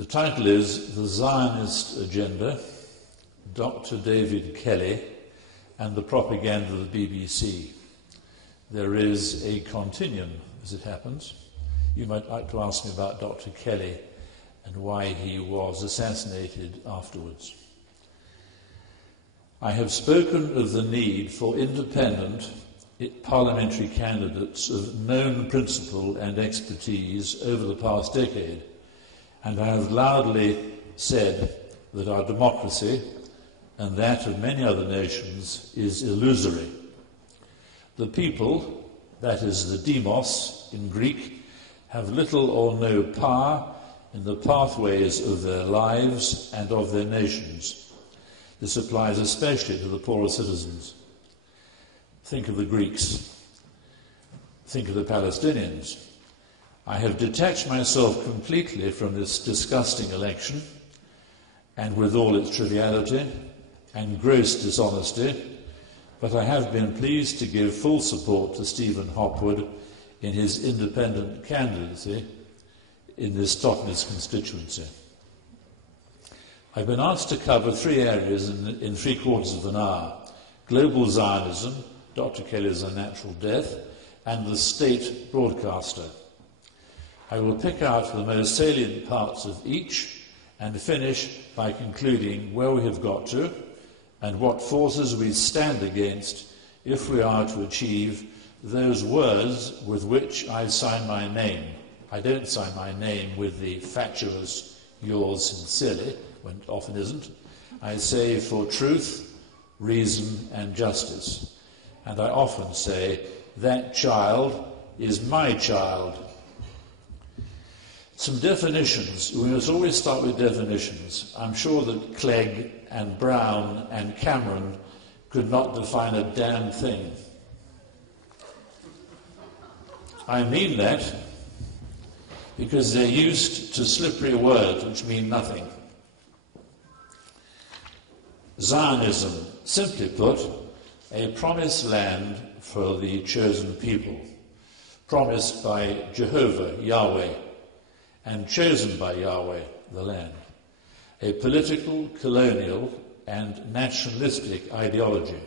The title is The Zionist Agenda, Dr. David Kelly and the Propaganda of the BBC. There is a continuum, as it happens. You might like to ask me about Dr. Kelly and why he was assassinated afterwards. I have spoken of the need for independent parliamentary candidates of known principle and expertise over the past decade, and I have loudly said that our democracy and that of many other nations is illusory. The people, that is the demos in Greek, have little or no power in the pathways of their lives and of their nations. This applies especially to the poorer citizens. Think of the Greeks. Think of the Palestinians. I have detached myself completely from this disgusting election, and with all its triviality and gross dishonesty, but I have been pleased to give full support to Stephen Hopwood in his independent candidacy in this Totnes constituency. I've been asked to cover three areas in 3/4 of an hour: global Zionism, Dr. Kelly's unnatural death, and the state broadcaster. I will pick out the most salient parts of each and finish by concluding where we have got to and what forces we stand against if we are to achieve those words with which I sign my name. I don't sign my name with the fatuous yours sincerely, when it often isn't. I say for truth, reason and justice. And I often say, that child is my child. Some definitions. We must always start with definitions. I'm sure that Clegg and Brown and Cameron could not define a damn thing. I mean that because they're used to slippery words which mean nothing. Zionism, simply put, a promised land for the chosen people, promised by Jehovah, Yahweh, and chosen by Yahweh, the land. A political, colonial, and nationalistic ideology.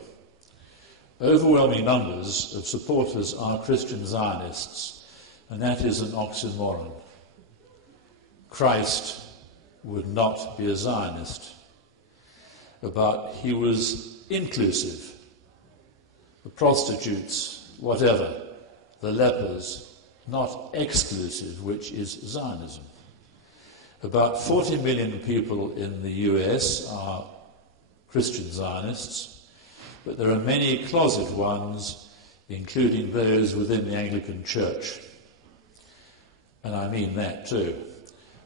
Overwhelming numbers of supporters are Christian Zionists, and that is an oxymoron. Christ would not be a Zionist, but he was inclusive. The prostitutes, whatever, the lepers, not exclusive, which is Zionism. About 40 million people in the US are Christian Zionists, but there are many closet ones, including those within the Anglican Church. And I mean that too.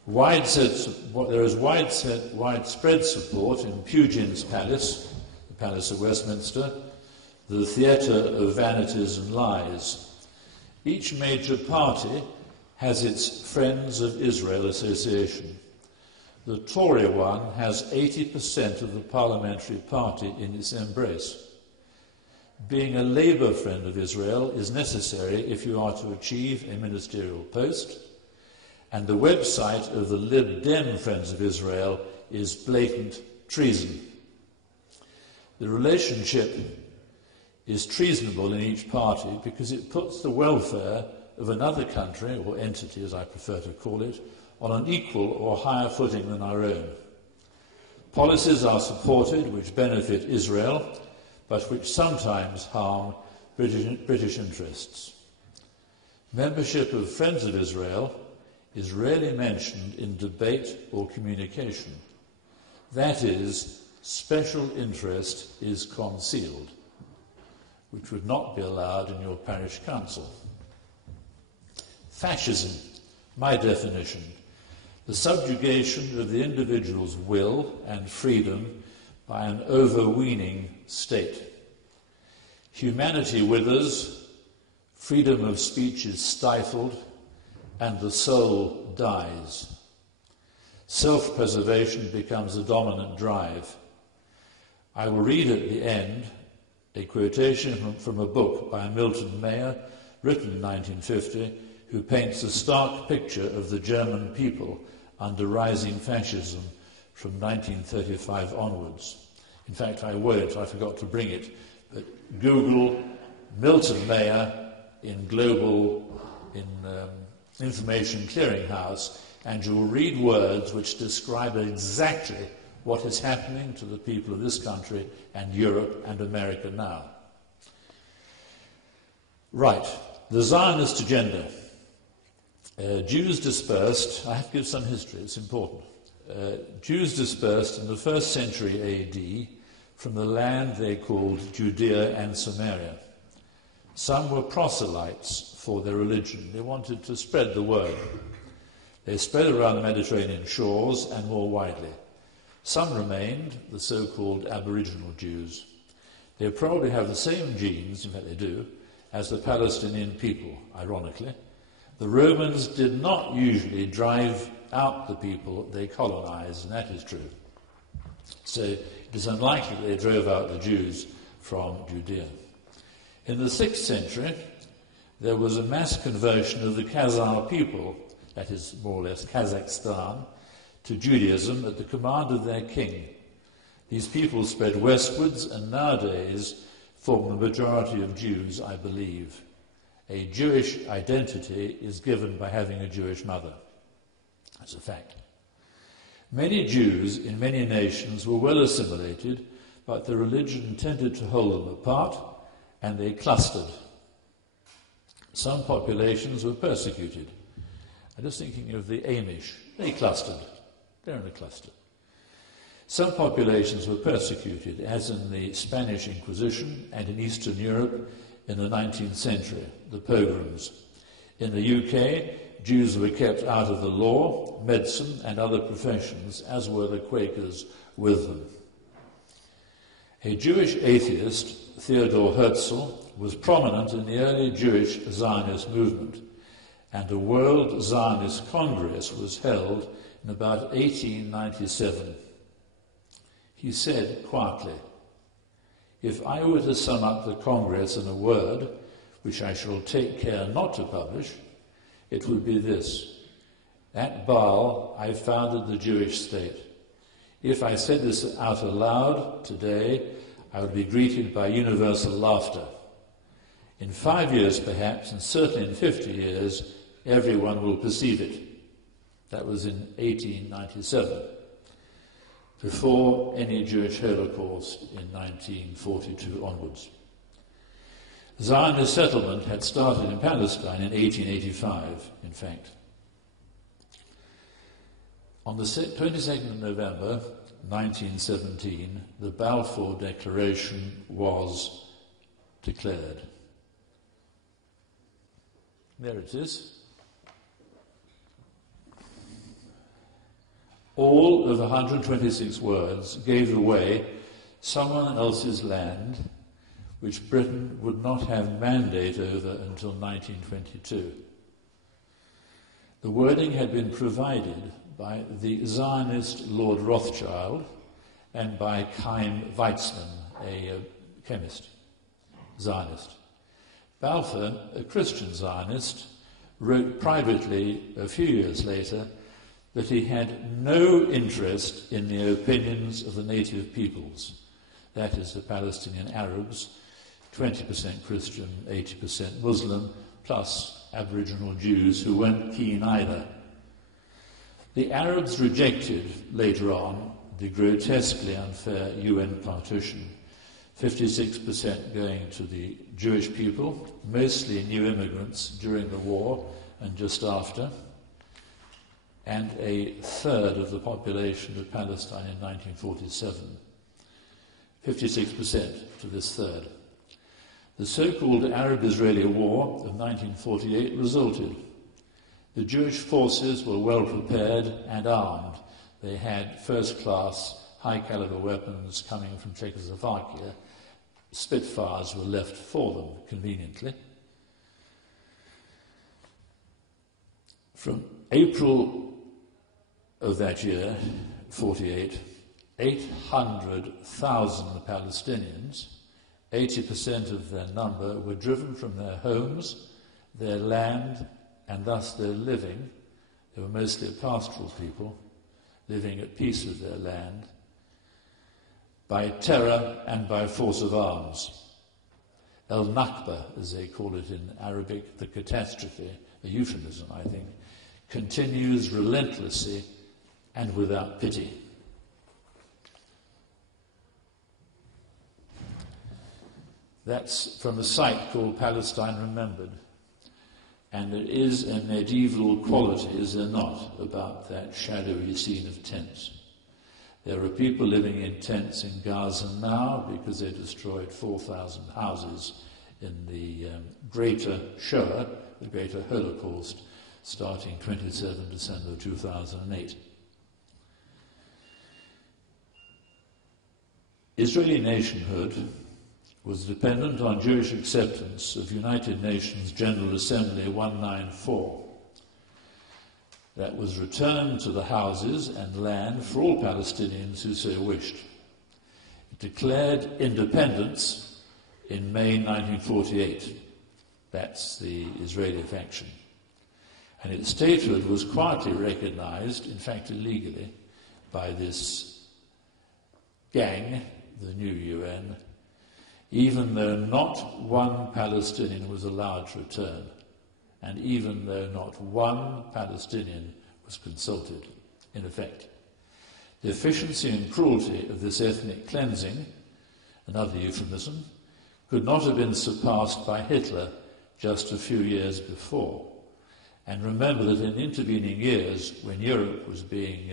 There is widespread support in Pugin's Palace, the Palace of Westminster, the theatre of vanities and lies. Each major party has its Friends of Israel Association. The Tory one has 80% of the parliamentary party in its embrace. Being a Labour friend of Israel is necessary if you are to achieve a ministerial post, and the website of the Lib Dem Friends of Israel is blatant treason. The relationship is treasonable in each party because it puts the welfare of another country, or entity as I prefer to call it, on an equal or higher footing than our own. Policies are supported which benefit Israel, but which sometimes harm British interests. Membership of Friends of Israel is rarely mentioned in debate or communication. That is, special interest is concealed, which would not be allowed in your parish council. Fascism, my definition, the subjugation of the individual's will and freedom by an overweening state. Humanity withers, freedom of speech is stifled, and the soul dies. Self-preservation becomes the dominant drive. I will read at the end a quotation from a book by Milton Mayer, written in 1950, who paints a stark picture of the German people under rising fascism from 1935 onwards. In fact, I forgot to bring it, but Google Milton Mayer in Information Clearinghouse, and you'll read words which describe exactly what is happening to the people of this country and Europe and America now. Right, the Zionist agenda. Jews dispersed, I have to give some history, it's important. Jews dispersed in the 1st century AD from the land they called Judea and Samaria. Some were proselytes for their religion. They wanted to spread the word. They spread around the Mediterranean shores and more widely. Some remained, the so-called Aboriginal Jews. They probably have the same genes, in fact they do, as the Palestinian people, ironically. The Romans did not usually drive out the people they colonized, and that is true. So it is unlikely that they drove out the Jews from Judea. In the 6th century, there was a mass conversion of the Khazar people, that is more or less Kazakhstan, to Judaism at the command of their king. These people spread westwards and nowadays form the majority of Jews, I believe. A Jewish identity is given by having a Jewish mother. That's a fact. Many Jews in many nations were well assimilated, but the religion tended to hold them apart, and they clustered. Some populations were persecuted. I'm just thinking of the Amish. They clustered. They're in a cluster. Some populations were persecuted, as in the Spanish Inquisition and in Eastern Europe in the 19th century, the pogroms. In the UK, Jews were kept out of the law, medicine, and other professions, as were the Quakers with them. A Jewish atheist, Theodor Herzl, was prominent in the early Jewish Zionist movement, and a World Zionist Congress was held in about 1897. He said quietly, "If I were to sum up the Congress in a word, which I shall take care not to publish, it would be this: at Baal I founded the Jewish state. If I said this out aloud today, I would be greeted by universal laughter. In 5 years perhaps, and certainly in 50 years, everyone will perceive it." That was in 1897, before any Jewish Holocaust in 1942 onwards. Zionist settlement had started in Palestine in 1885, in fact. On the 22nd of November 1917, the Balfour Declaration was declared. There it is. All of the 126 words gave away someone else's land which Britain would not have mandate over until 1922. The wording had been provided by the Zionist Lord Rothschild and by Chaim Weizmann, a chemist, Zionist. Balfour, a Christian Zionist, wrote privately a few years later that he had no interest in the opinions of the native peoples, that is, the Palestinian Arabs, 20% Christian, 80% Muslim, plus Aboriginal Jews who weren't keen either. The Arabs rejected, later on, the grotesquely unfair UN partition, 56% going to the Jewish people, mostly new immigrants during the war and just after, and a third of the population of Palestine in 1947. 56% to this third. The so-called Arab-Israeli War of 1948 resulted. The Jewish forces were well prepared and armed. They had first-class, high-caliber weapons coming from Czechoslovakia. Spitfires were left for them, conveniently. From April of that year, 48, 800,000 Palestinians, 80% of their number, were driven from their homes, their land, and thus their living, They were mostly a pastoral people, living at peace with their land, by terror and by force of arms. El-Nakba, as they call it in Arabic, the catastrophe, a euphemism, I think, continues relentlessly and without pity. That's from a site called Palestine Remembered. And there is a medieval quality, is there not, about that shadowy scene of tents. There are people living in tents in Gaza now because they destroyed 4,000 houses in the Greater Shoah, the Greater Holocaust, starting 27 December 2008. Israeli nationhood was dependent on Jewish acceptance of United Nations General Assembly 194. That was returned to the houses and land for all Palestinians who so wished. It declared independence in May 1948. That's the Israeli faction. And its statehood was quietly recognized, in fact illegally, by this gang, the new UN, even though not one Palestinian was allowed to return, and even though not one Palestinian was consulted, in effect. The efficiency and cruelty of this ethnic cleansing, another euphemism, could not have been surpassed by Hitler just a few years before. And remember that in intervening years, when Europe was being,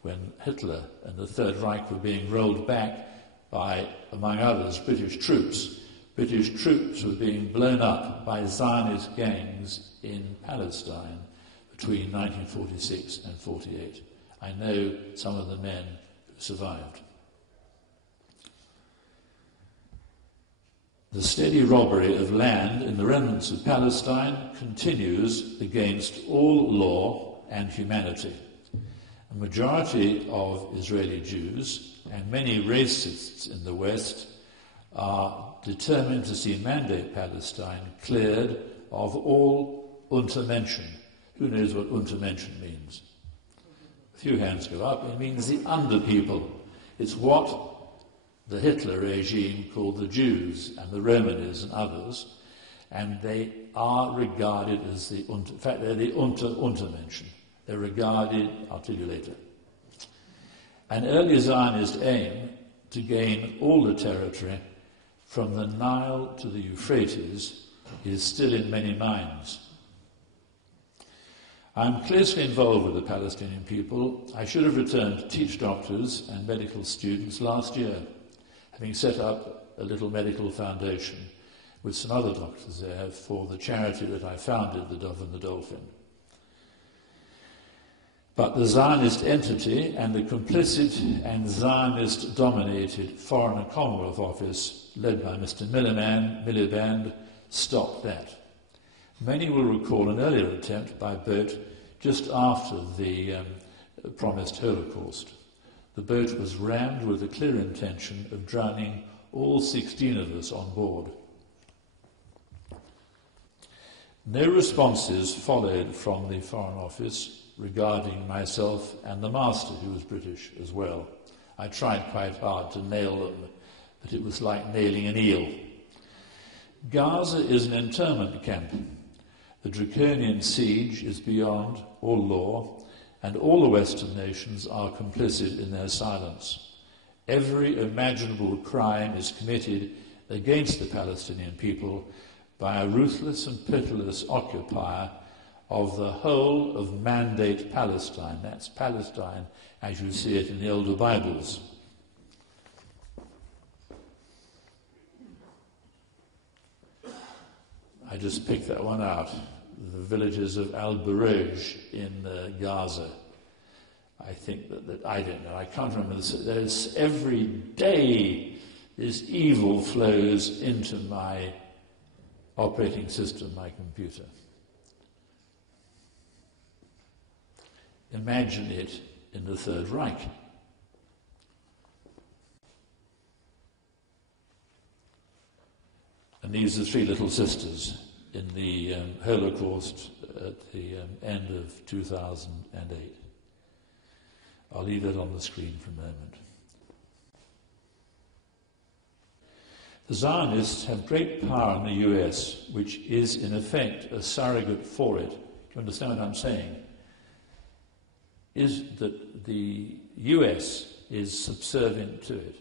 when Hitler and the Third Reich were being rolled back by, among others, British troops were being blown up by Zionist gangs in Palestine between 1946 and 48. I know some of the men who survived. The steady robbery of land in the remnants of Palestine continues against all law and humanity. A majority of Israeli Jews and many racists in the West are determined to see Mandate Palestine cleared of all Untermenschen. Who knows what Untermenschen means? A few hands go up. It means the underpeople. It's what the Hitler regime called the Jews and the Romanis and others, and they are regarded as the in fact, they're the Untermenschen. They're regarded, I'll tell you later. An early Zionist aim to gain all the territory from the Nile to the Euphrates is still in many minds. I'm closely involved with the Palestinian people. I should have returned to teach doctors and medical students last year, having set up a little medical foundation with some other doctors there for the charity that I founded, the Dove and the Dolphin. But the Zionist entity and the complicit and Zionist-dominated Foreign and Commonwealth Office, led by Mr. Miliband, stopped that. Many will recall an earlier attempt by boat just after the promised Holocaust. The boat was rammed with the clear intention of drowning all 16 of us on board. No responses followed from the Foreign Office regarding myself and the master, who was British as well. I tried quite hard to nail them, but it was like nailing an eel. Gaza is an internment camp. The draconian siege is beyond all law, and all the Western nations are complicit in their silence. Every imaginable crime is committed against the Palestinian people by a ruthless and pitiless occupier of the whole of Mandate Palestine. That's Palestine as you see it in the older Bibles. I just picked that one out. The villages of Al-Barouj in Gaza. I think that I don't know, I can't remember this. There's every day this evil flows into my operating system, my computer. Imagine it in the Third Reich. And these are three little sisters in the Holocaust at the end of 2008. I'll leave that on the screen for a moment. The Zionists have great power in the US, which is in effect a surrogate for it. Do you understand what I'm saying? Is that the US is subservient to it.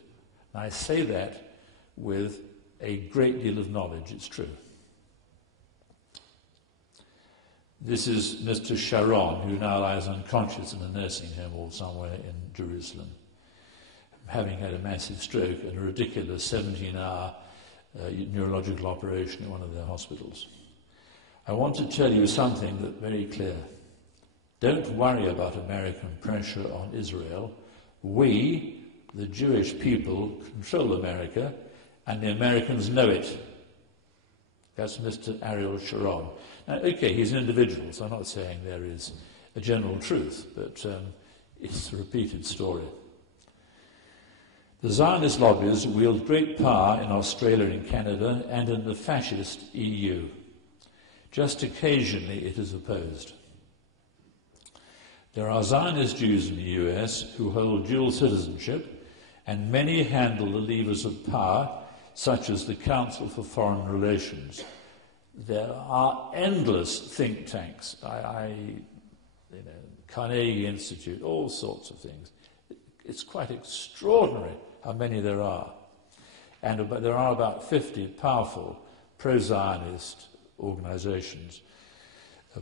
And I say that with a great deal of knowledge, it's true. This is Mr. Sharon, who now lies unconscious in a nursing home or somewhere in Jerusalem, having had a massive stroke and a ridiculous 17-hour neurological operation in one of their hospitals. I want to tell you something that's very clear. Don't worry about American pressure on Israel. We, the Jewish people, control America, and the Americans know it. That's Mr. Ariel Sharon. Now, okay, he's an individual, so I'm not saying there is a general truth, but it's a repeated story. The Zionist lobbies wield great power in Australia and Canada and in the fascist EU. Just occasionally it is opposed. There are Zionist Jews in the US who hold dual citizenship, and many handle the levers of power, such as the Council for Foreign Relations. There are endless think tanks, Carnegie Institute, all sorts of things. It's quite extraordinary how many there are. And there are about 50 powerful pro-Zionist organizations.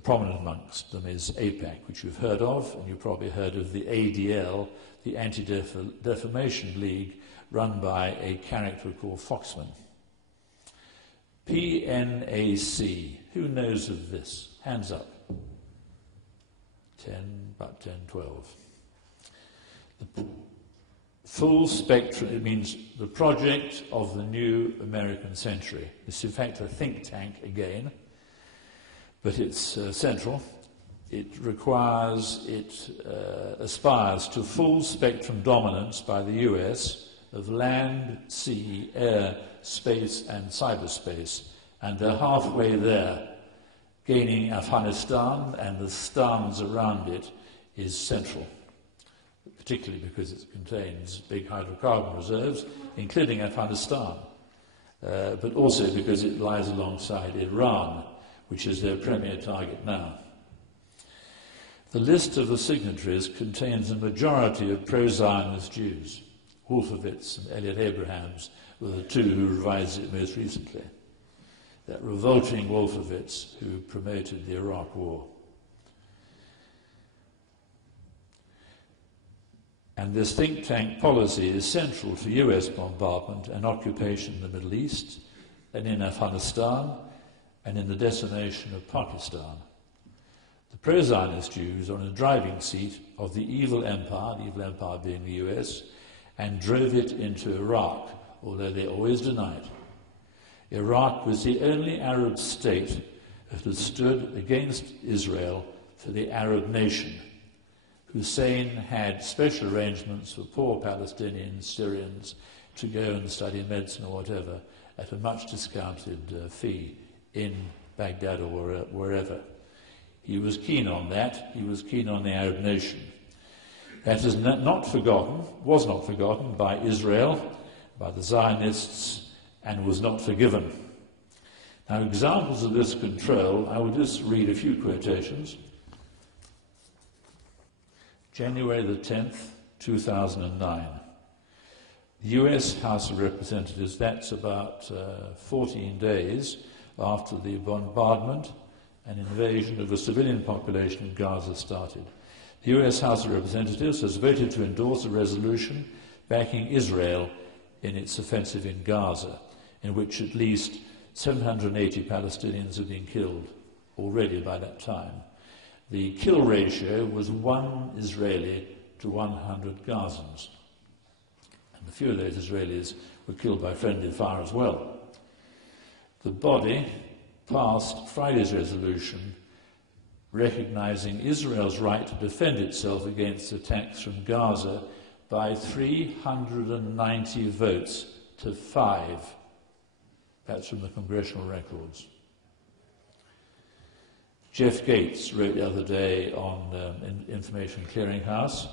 Prominent amongst them is AIPAC, which you've heard of, and you've probably heard of the ADL, the Anti-Defamation League, run by a character called Foxman. PNAC, who knows of this? Hands up. About 10, 12. The full spectrum, it means the project of the new American century. It's in fact a think tank again, but it's central. It aspires to full spectrum dominance by the US of land, sea, air, space and cyberspace, and they're halfway there. Gaining Afghanistan and the stans around it is central, particularly because it contains big hydrocarbon reserves, including Afghanistan, but also because it lies alongside Iran, which is their premier target now. The list of the signatories contains a majority of pro-Zionist Jews. Wolfowitz and Elliot Abrahams were the two who revised it most recently. That revolting Wolfowitz who promoted the Iraq War. And this think tank policy is central to US bombardment and occupation in the Middle East, and in Afghanistan, and in the decimation of Pakistan. The pro-Zionist Jews are in the driving seat of the evil empire being the US, and drove it into Iraq, although they always denied. Iraq was the only Arab state that had stood against Israel for the Arab nation. Hussein had special arrangements for poor Palestinians, Syrians, to go and study medicine or whatever at a much discounted fee in Baghdad or wherever. He was keen on that. He was keen on the Arab nation. That is was not forgotten by Israel, by the Zionists, and was not forgiven. Now, examples of this control, I will just read a few quotations. January the 10th, 2009. The US House of Representatives, that's about 14 days after the bombardment and invasion of the civilian population in Gaza started. The US House of Representatives has voted to endorse a resolution backing Israel in its offensive in Gaza, in which at least 780 Palestinians have been killed already by that time. The kill ratio was 1 Israeli to 100 Gazans. And a few of those Israelis were killed by friendly fire as well. The body passed Friday's resolution recognizing Israel's right to defend itself against attacks from Gaza by 390 votes to 5. That's from the congressional records. Jeff Gates wrote the other day on Information Clearinghouse,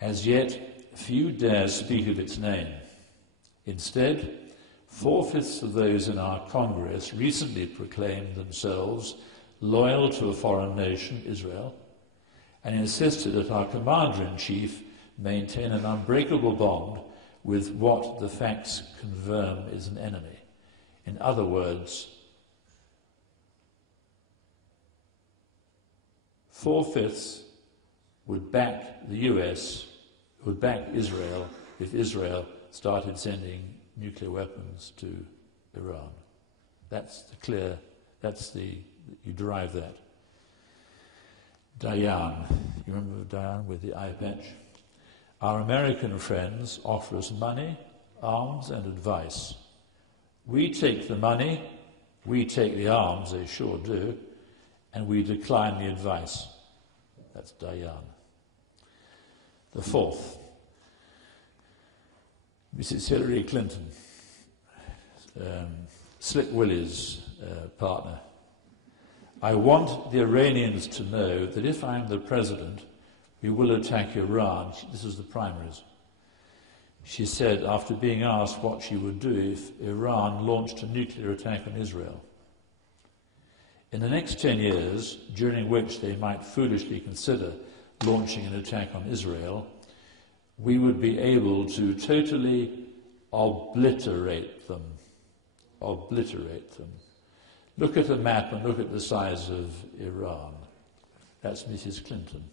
as yet few dare speak of its name. Instead, 4/5 of those in our Congress recently proclaimed themselves loyal to a foreign nation, Israel, and insisted that our Commander-in-Chief maintain an unbreakable bond with what the facts confirm is an enemy. In other words, 4/5 would back the US, would back Israel if Israel started sending nuclear weapons to Iran. You derive that. Dayan, you remember Dayan with the eye patch? Our American friends offer us money, arms and advice. We take the money, we take the arms, they sure do, and we decline the advice. That's Dayan. The fourth, Mrs. Hillary Clinton, Slick Willie's partner. I want the Iranians to know that if I'm the president, we will attack Iran. This is the primaries. She said after being asked what she would do if Iran launched a nuclear attack on Israel. In the next 10 years, during which they might foolishly consider launching an attack on Israel, we would be able to totally obliterate them. Obliterate them. Look at a map and look at the size of Iran. That's Mrs. Clinton.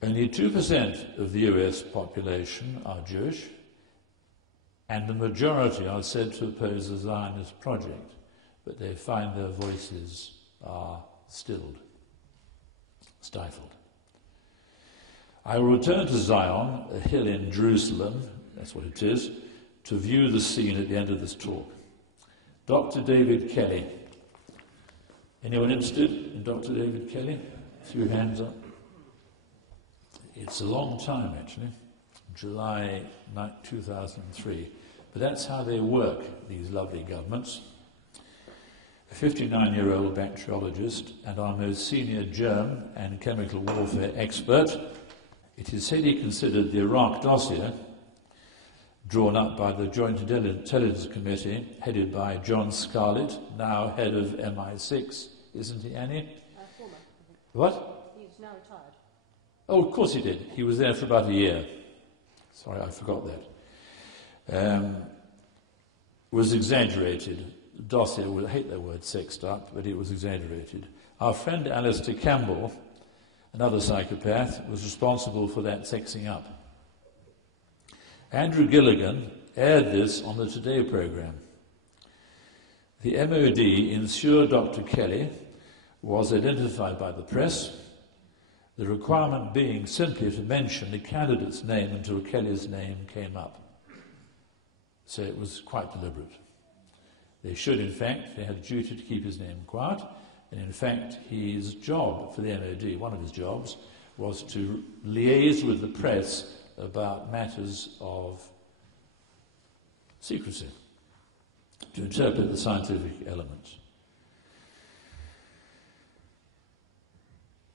Only 2% of the US population are Jewish, and the majority are said to oppose the Zionist project, but they find their voices are stilled, stifled. I will return to Zion, a hill in Jerusalem, that's what it is, to view the scene at the end of this talk. Dr. David Kelly. Anyone interested in Dr. David Kelly? A few hands up. It's a long time, actually, July 2003. But that's how they work, these lovely governments. A 59-year-old bacteriologist and our most senior germ and chemical warfare expert, it is said he considered the Iraq dossier, drawn up by the Joint Intelligence Committee, headed by John Scarlett, now head of MI6, isn't he, Annie? Former. What? He's now retired. Oh, of course he did. He was there for about a year. Sorry, I forgot that. Was exaggerated. The dossier, I hate that word, sexed up, but it was exaggerated. Our friend Alistair Campbell, another psychopath, was responsible for that sexing up. Andrew Gilligan aired this on the Today programme. The MOD ensured Dr. Kelly was identified by the press, the requirement being simply to mention the candidate's name until Kelly's name came up. So it was quite deliberate. They should, in fact, they had a duty to keep his name quiet, and in fact, his job for the MOD, one of his jobs, was to liaise with the press about matters of secrecy, to interpret the scientific elements.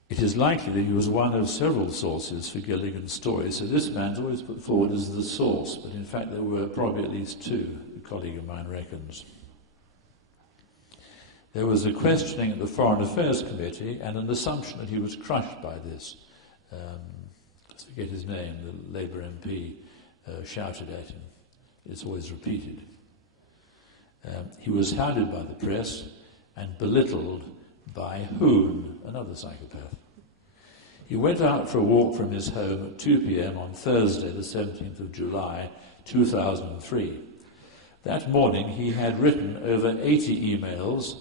It is likely that he was one of several sources for Gilligan's story, so this man's always put forward as the source, but in fact there were probably at least two, a colleague of mine reckons. There was a questioning at the Foreign Affairs Committee and an assumption that he was crushed by this. I forget his name, the Labour MP shouted at him. It's always repeated. He was hounded by the press and belittled by Hoon, another psychopath. He went out for a walk from his home at 2 p.m. on Thursday, the 17th of July, 2003. That morning he had written over 80 emails,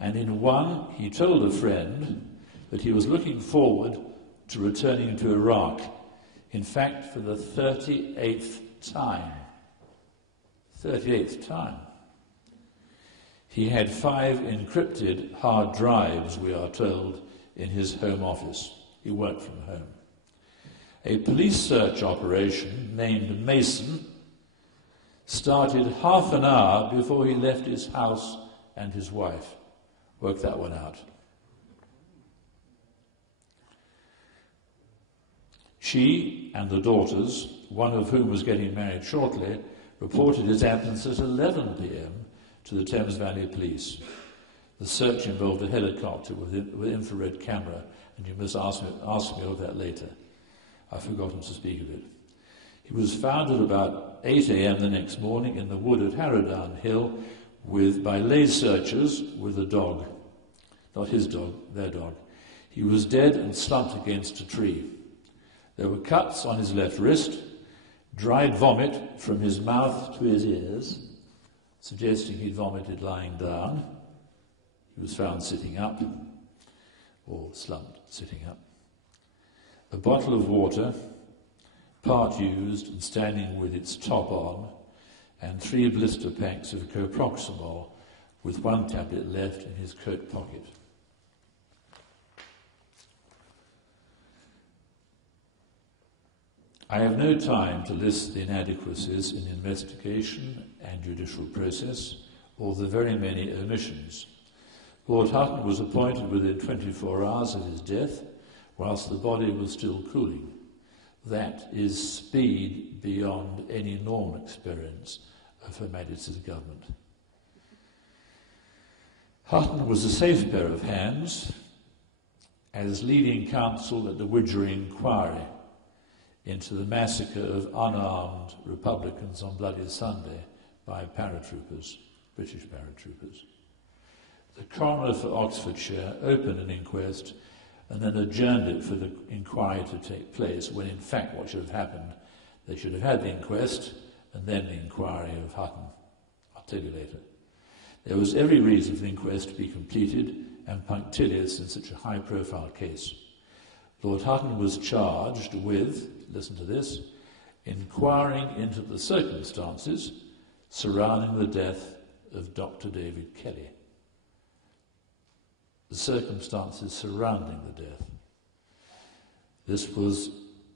and in one he told a friend that he was looking forward to returning to Iraq, in fact for the 38th time. 38th time. He had 5 encrypted hard drives, we are told, in his home office. He worked from home. A police search operation named Mason started half an hour before he left his house and his wife. Work that one out. She and the daughters, one of whom was getting married shortly, reported his absence at 11 p.m. to the Thames Valley Police. The search involved a helicopter with infrared camera, and you must ask me of that later. I've forgotten to speak of it. He was found at about 8 a.m. the next morning in the wood at Harrowdown Hill by lay searchers with a dog. Not his dog, their dog. He was dead and slumped against a tree. There were cuts on his left wrist, dried vomit from his mouth to his ears, suggesting he'd vomited lying down. He was found sitting up, or slumped sitting up. A bottle of water, part used and standing with its top on, and 3 blister packs of coproximol with 1 tablet left in his coat pocket. I have no time to list the inadequacies in investigation and judicial process, or the very many omissions. Lord Hutton was appointed within 24 hours of his death, whilst the body was still cooling. That is speed beyond any normal experience of Her Majesty's government. Hutton was a safe pair of hands as leading counsel at the Widgery inquiry into the massacre of unarmed Republicans on Bloody Sunday by paratroopers, British paratroopers. The coroner for Oxfordshire opened an inquest and then adjourned it for the inquiry to take place, when in fact what should have happened, they should have had the inquest and then the inquiry of Hutton. I'll tell you later. There was every reason for the inquest to be completed and punctilious in such a high-profile case. Lord Hutton was charged with, listen to this, inquiring into the circumstances surrounding the death of Dr. David Kelly. The circumstances surrounding the death. This was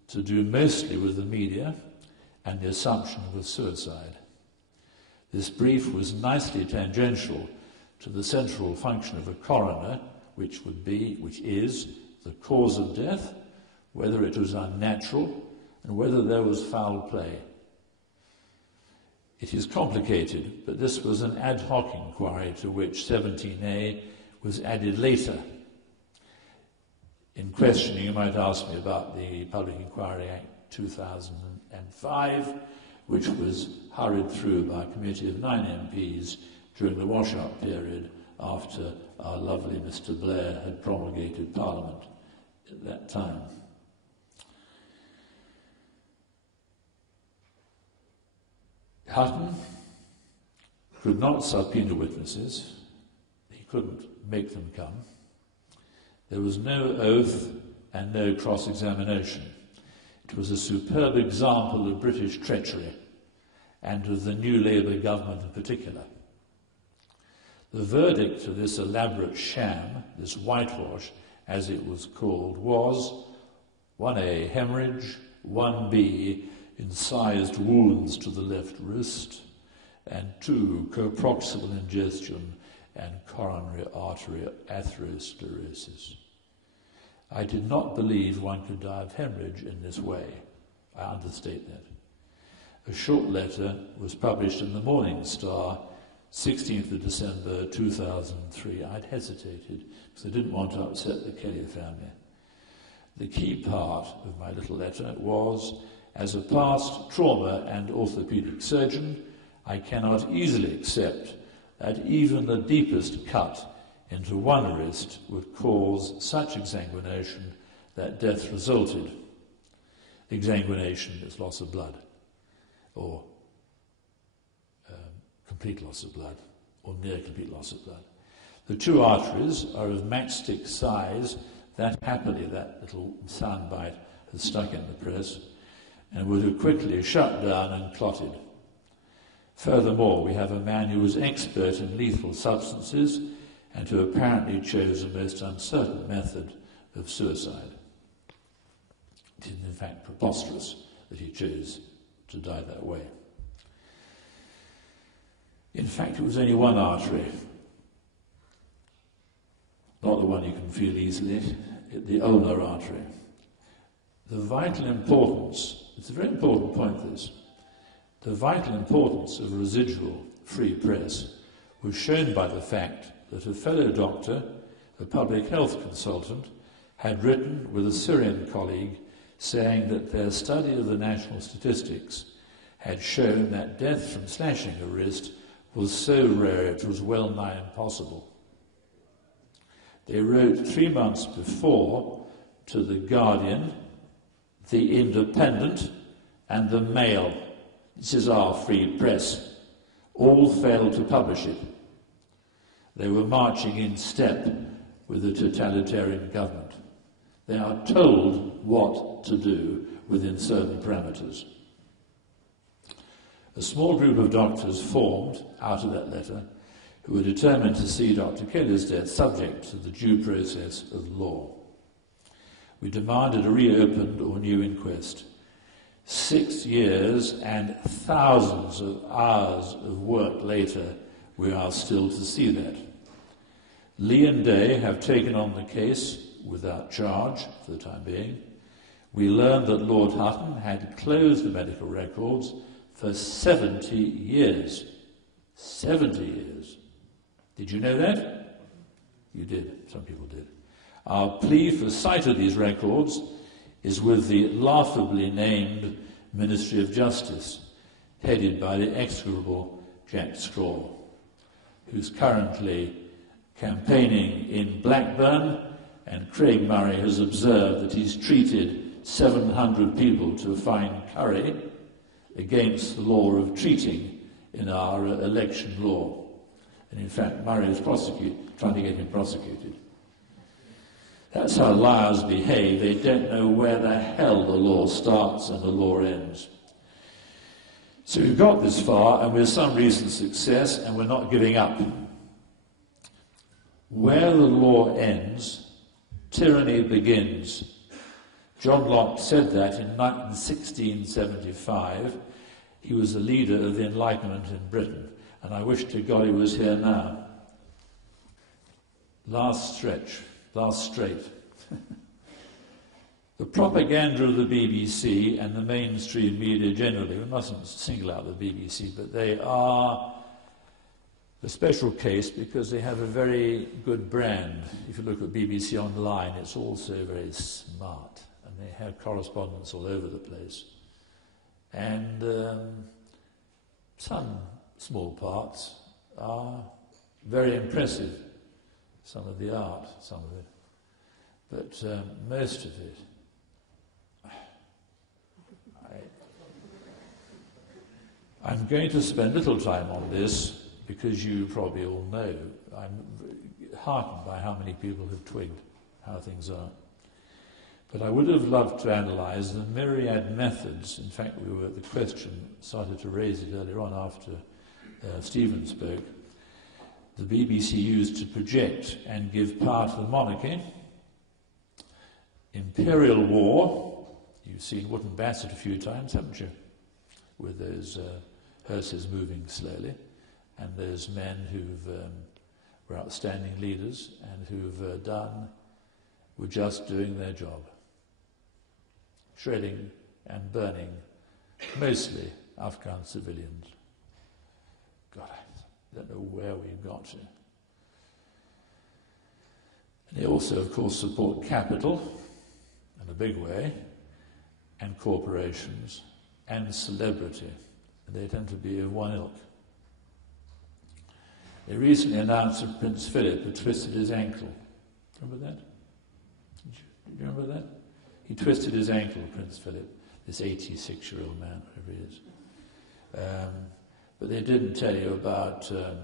to do mostly with the media and the assumption was suicide. This brief was nicely tangential to the central function of a coroner, which is the cause of death, whether it was unnatural, and whether there was foul play. It is complicated, but this was an ad hoc inquiry to which 17A was added later. In questioning, you might ask me about the Public Inquiry Act 2005, which was hurried through by a committee of 9 MPs during the wash-up period after our lovely Mr. Blair had promulgated Parliament at that time. Hutton could not subpoena witnesses. He couldn't make them come. There was no oath and no cross-examination. It was a superb example of British treachery, and of the new Labour government in particular. The verdict of this elaborate sham, this whitewash, as it was called, was 1A, hemorrhage, 1B, incised wounds to the left wrist, and 2, coproximal ingestion and coronary artery atherosclerosis. I did not believe one could die of hemorrhage in this way. I understate that. A short letter was published in the Morning Star, 16th of December 2003. I'd hesitated because I didn't want to upset the Kelly family. The key part of my little letter was, as a past trauma and orthopaedic surgeon, I cannot easily accept that even the deepest cut into one wrist would cause such exsanguination that death resulted. Exsanguination is loss of blood, or complete loss of blood, or near complete loss of blood. The 2 arteries are of matchstick size. That happily, that little soundbite has stuck in the press, and would have quickly shut down and clotted. Furthermore, we have a man who was expert in lethal substances and who apparently chose a most uncertain method of suicide. It is in fact preposterous that he chose to die that way. In fact, it was only one artery. not the one you can feel easily, the ulnar artery. The vital importance, it's a very important point this, the vital importance of residual free press was shown by the fact that a fellow doctor, a public health consultant, had written with a Syrian colleague saying that their study of the national statistics had shown that death from slashing a wrist was so rare it was well nigh impossible. They wrote 3 months before to The Guardian, The Independent, and The Mail. This is our free press. All failed to publish it. They were marching in step with the totalitarian government. They are told what to do within certain parameters. A small group of doctors formed out of that letter who were determined to see Dr. Kelly's death subject to the due process of law. We demanded a reopened or new inquest. 6 years and thousands of hours of work later, we are still to see that. Lee and Day have taken on the case without charge for the time being. We learned that Lord Hutton had closed the medical records for 70 years. 70 years. Did you know that? You did. Some people did. Our plea for sight of these records is with the laughably named Ministry of Justice, headed by the execrable Jack Straw, who's currently campaigning in Blackburn, and Craig Murray has observed that he's treated 700 people to a fine curry against the law of treating in our election law. And in fact, Murray is trying to get him prosecuted. That's how liars behave. They don't know where the hell the law starts and the law ends. So we've got this far, and with some recent success, and we're not giving up. Where the law ends, tyranny begins. John Locke said that in 1675. He was the leader of the Enlightenment in Britain, and I wish to God he was here now. Last straight. The propaganda of the BBC and the mainstream media generally, we mustn't single out the BBC, but they are a special case because they have a very good brand. If you look at BBC Online, it's also very smart, and they have correspondents all over the place. And some small parts are very impressive. Some of the art, some of it. But most of it, I'm going to spend little time on this because you probably all know. I'm heartened by how many people have twigged how things are. But I would have loved to analyse the myriad methods. In fact, the question started to raise it earlier on after Stephen spoke. The BBC used to project and give power to the monarchy. Imperial war. You've seen Wootton Bassett a few times, haven't you? With those hearses moving slowly, and those men who were outstanding leaders and were just doing their job. Shredding and burning mostly Afghan civilians. God, I don't know where we got to. And they also, of course, support capital in a big way, and corporations, and celebrity. And they tend to be of one ilk. They recently announced that Prince Philip had twisted his ankle. Remember that? Did you remember that? He twisted his ankle, Prince Philip, this 86-year-old man, whatever he is. But they didn't tell you about a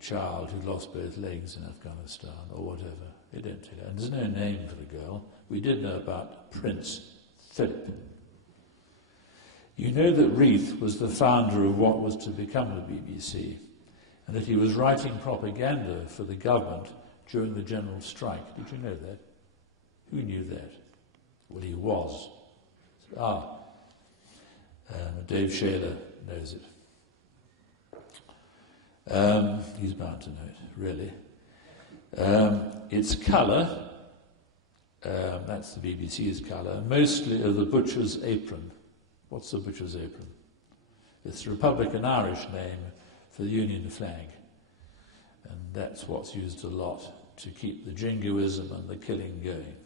child who lost both legs in Afghanistan, or whatever. They didn't tell you. And there's no name for the girl. We did know about Prince Philip. You know that Reith was the founder of what was to become the BBC, and that he was writing propaganda for the government during the general strike. Did you know that? Who knew that? Well, he was. Dave Shaler knows it. He's bound to know it, really. Its colour, that's the BBC's colour, mostly of the butcher's apron. What's the butcher's apron? It's the Republican Irish name for the Union flag. And that's what's used a lot to keep the jingoism and the killing going.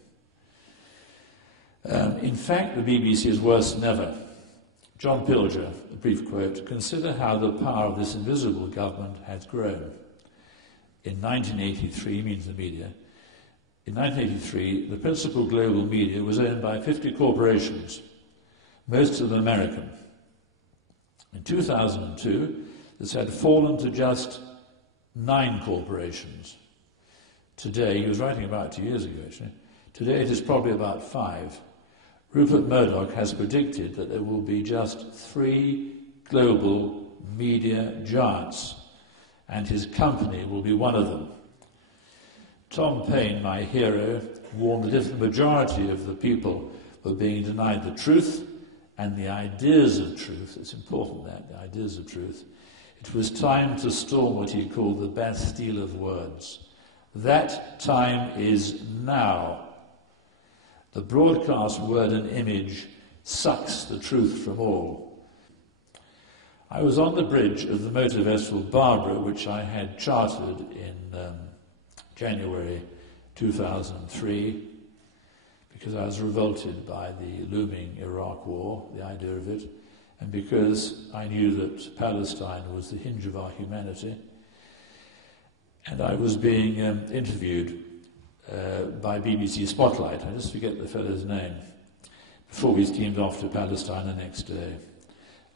In fact, the BBC is worse than ever. John Pilger, a brief quote, "Consider how the power of this invisible government has grown. In 1983, means the media, in 1983, the principal global media was owned by 50 corporations, most of them American. In 2002, this had fallen to just 9 corporations. Today," he was writing about 2 years ago actually, "today it is probably about 5. Rupert Murdoch has predicted that there will be just 3 global media giants, and his company will be one of them. Tom Paine, my hero, warned that if the majority of the people were being denied the truth and the ideas of truth, it's important that, the ideas of truth, it was time to storm what he called the Bastille of words. That time is now. The broadcast word and image sucks the truth from all." I was on the bridge of the motor vessel Barbara, which I had chartered in January 2003, because I was revolted by the looming Iraq war, the idea of it, and because I knew that Palestine was the hinge of our humanity. And I was being interviewed by BBC Spotlight. I just forget the fellow's name, before we steamed off to Palestine the next day.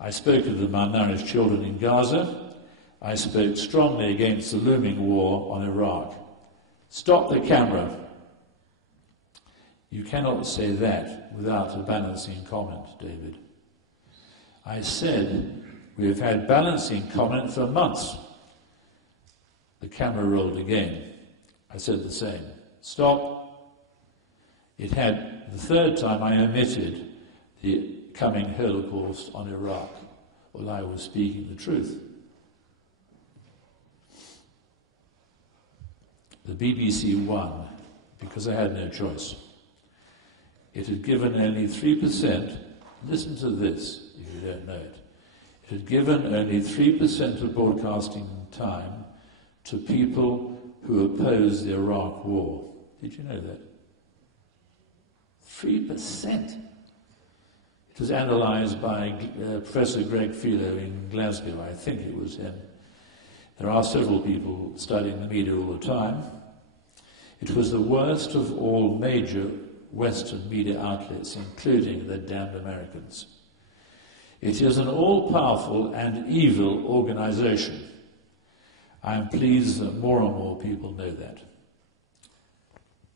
I spoke of the malnourished children in Gaza. I spoke strongly against the looming war on Iraq. "Stop the camera." You cannot say that without a balancing comment, David. I said, "We have had balancing comment for months." The camera rolled again. I said the same. "Stop." It had, the third time I omitted the coming Holocaust on Iraq, while I was speaking the truth. The BBC won because I had no choice. It had given only 3%, listen to this if you don't know it, it had given only 3% of broadcasting time to people who opposed the Iraq war. Did you know that? 3%. It was analysed by Professor Greg Philo in Glasgow. I think it was him. There are several people studying the media all the time. It was the worst of all major Western media outlets, including the damned Americans. It is an all-powerful and evil organisation. I am pleased that more and more people know that.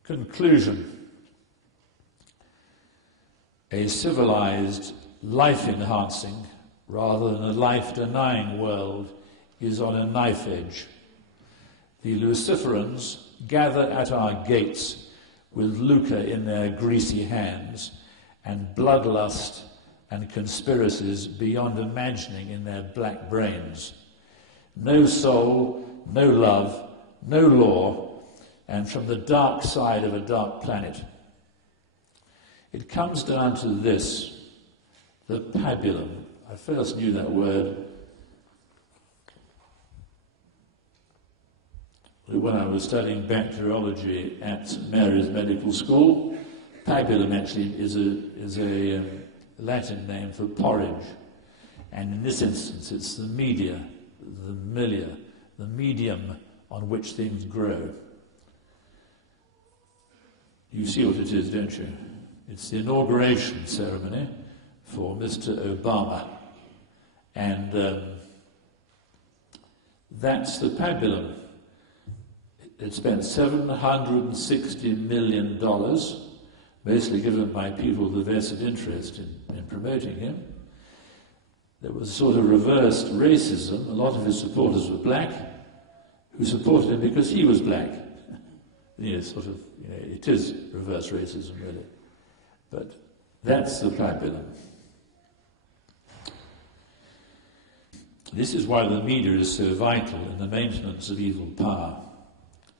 Conclusion. A civilized, life-enhancing, rather than a life-denying world is on a knife edge. The Luciferans gather at our gates with lucre in their greasy hands and bloodlust and conspiracies beyond imagining in their black brains. No soul, no love, no law, and from the dark side of a dark planet. It comes down to this, the pabulum. I first knew that word when I was studying bacteriology at St Mary's Medical School. Pabulum actually is a Latin name for porridge, and in this instance it's the media, the milia, the medium on which things grow. You see what it is, don't you? It's the inauguration ceremony for Mr. Obama, and that's the pabulum. It spent $760 million, mostly given by people with a vested interest in promoting him. There was sort of reversed racism. A lot of his supporters were black, who supported him because he was black. It is reverse racism, really. But that's the pabulum. This is why the media is so vital in the maintenance of evil power.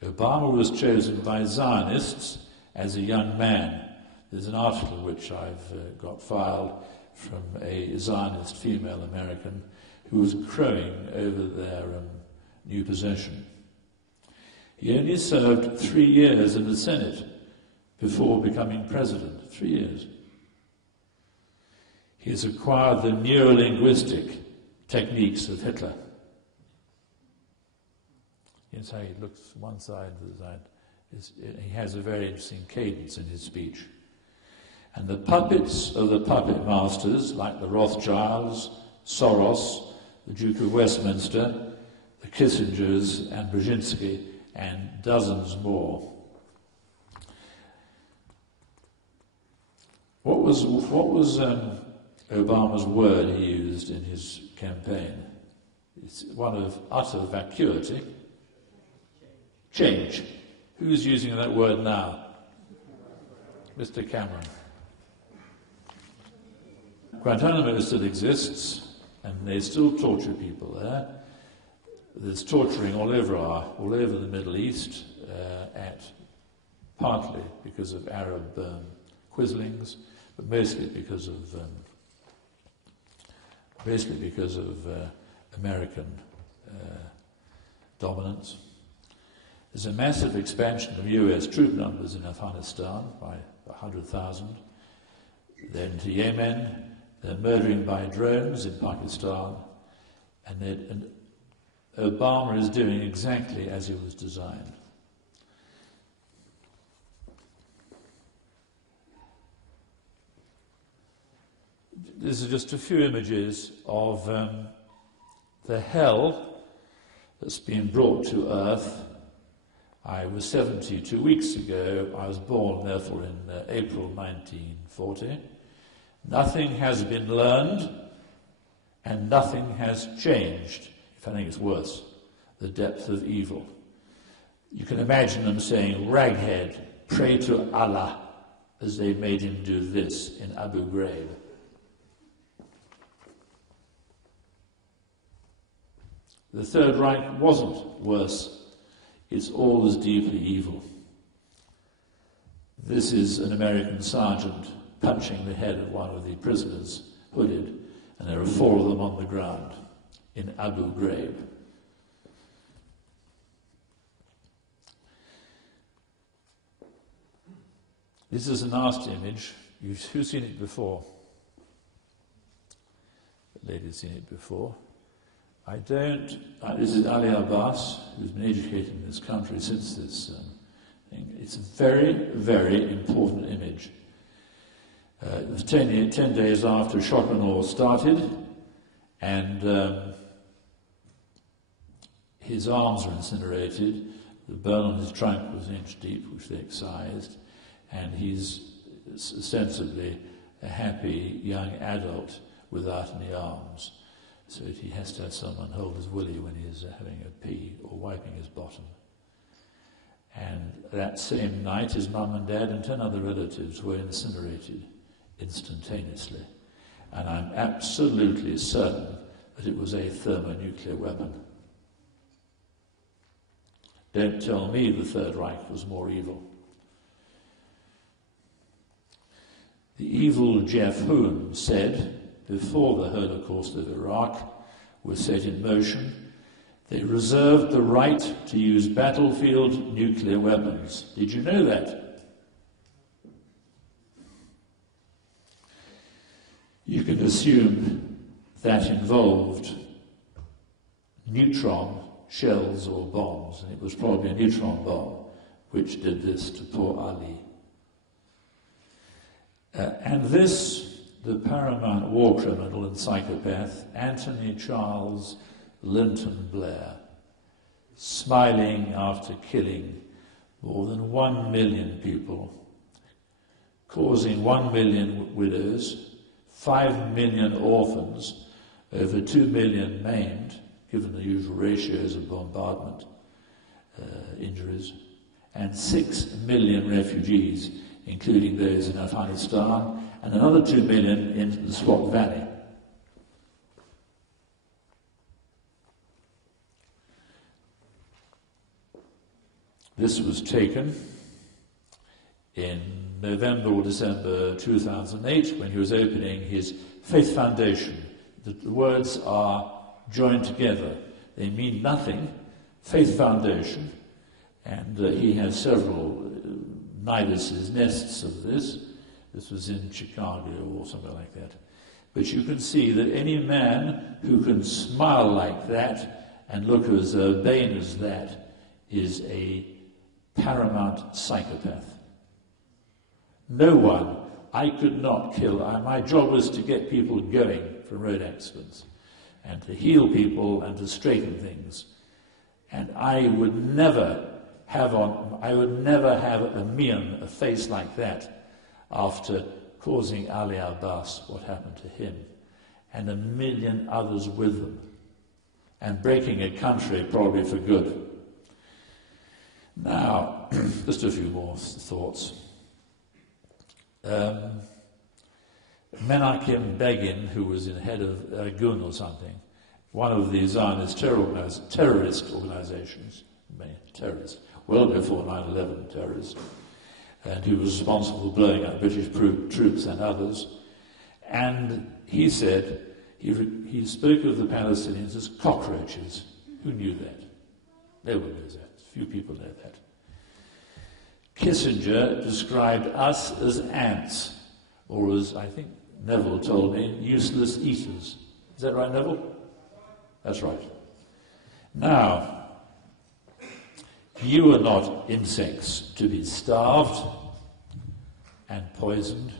Obama was chosen by Zionists as a young man. There's an article which I've got filed from a Zionist female American who was crowing over their new possession. He only served 3 years in the Senate before becoming president. 3 years. He has acquired the neurolinguistic techniques of Hitler. Here's how he looks from one side to the side. He has a very interesting cadence in his speech. And the puppets of the puppet masters, like the Rothschilds, Soros, the Duke of Westminster, the Kissingers and Brzezinski, and dozens more. What was Obama's word he used in his campaign? It's one of utter vacuity. Change. Who's using that word now? Mr. Cameron. Guantanamo still exists, and they still torture people there. There's torturing all over the Middle East, partly because of Arab quislings, but mostly because of American dominance. There's a massive expansion of US troop numbers in Afghanistan by 100,000. Then to Yemen, they're murdering by drones in Pakistan, and Obama is doing exactly as he was designed. These are just a few images of the hell that's been brought to Earth. I was 72 weeks ago. I was born, therefore, in April 1940. Nothing has been learned, and nothing has changed. If anything, it's worse. The depth of evil. You can imagine them saying, "Raghead, pray to Allah," as they made him do this in Abu Ghraib. The Third Reich wasn't worse. It's all as deeply evil. This is an American sergeant punching the head of one of the prisoners, hooded, and there are 4 of them on the ground in Abu Ghraib. This is a nasty image. Who's seen it before? The lady's seen it before. I don't. This is Ali Abbas, who's been educated in this country since this thing. It's a very, very important image. It was 10 days after shock and awe started, and his arms were incinerated. The burn on his trunk was an inch deep, which they excised, and he's ostensibly a happy young adult without any arms. So he has to have someone hold his willy when he's having a pee or wiping his bottom. And that same night, his mum and dad and 10 other relatives were incinerated instantaneously. And I'm absolutely certain that it was a thermonuclear weapon. Don't tell me the Third Reich was more evil. The evil Jeff Hoon said, before the Holocaust of Iraq was set in motion, they reserved the right to use battlefield nuclear weapons. Did you know that? You can assume that involved neutron shells or bombs, and it was probably a neutron bomb which did this to poor Ali. And this, the paramount war criminal and psychopath, Anthony Charles Linton Blair, smiling after killing more than 1 million people, causing 1 million widows, 5 million orphans, over 2 million maimed, given the usual ratios of bombardment injuries, and 6 million refugees, including those in Afghanistan, and another 2 million in the Swat Valley. This was taken in November or December 2008 when he was opening his Faith Foundation. The words are joined together. They mean nothing. Faith Foundation. And he has several Nidus's nests of this. This was in Chicago or something like that. But you can see that any man who can smile like that and look as urbane as that is a paramount psychopath. No one, I could not kill. My job was to get people going from road accidents and to heal people and to straighten things. And I would never have a mien, a face like that, after causing Ali Abbas what happened to him, and a million others with them, and breaking a country probably for good. Now, just a few more thoughts. Menachem Begin, who was in head of Gun or something, one of the Zionist terrorist organizations, terrorist, well before 9/11 terrorist, and who was responsible for blowing up British troops and others. And he said, he spoke of the Palestinians as cockroaches. Who knew that? No one knows that. Few people know that. Kissinger described us as ants, or as, I think Neville told me, useless eaters. Is that right, Neville? That's right. Now, you are not insects to be starved and poisoned.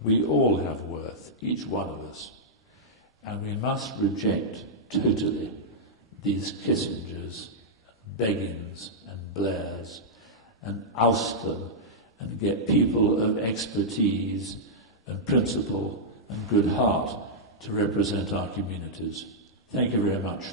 We all have worth, each one of us, and we must reject totally these Kissingers, and Begins and Blairs, and oust them and get people of expertise and principle and good heart to represent our communities. Thank you very much.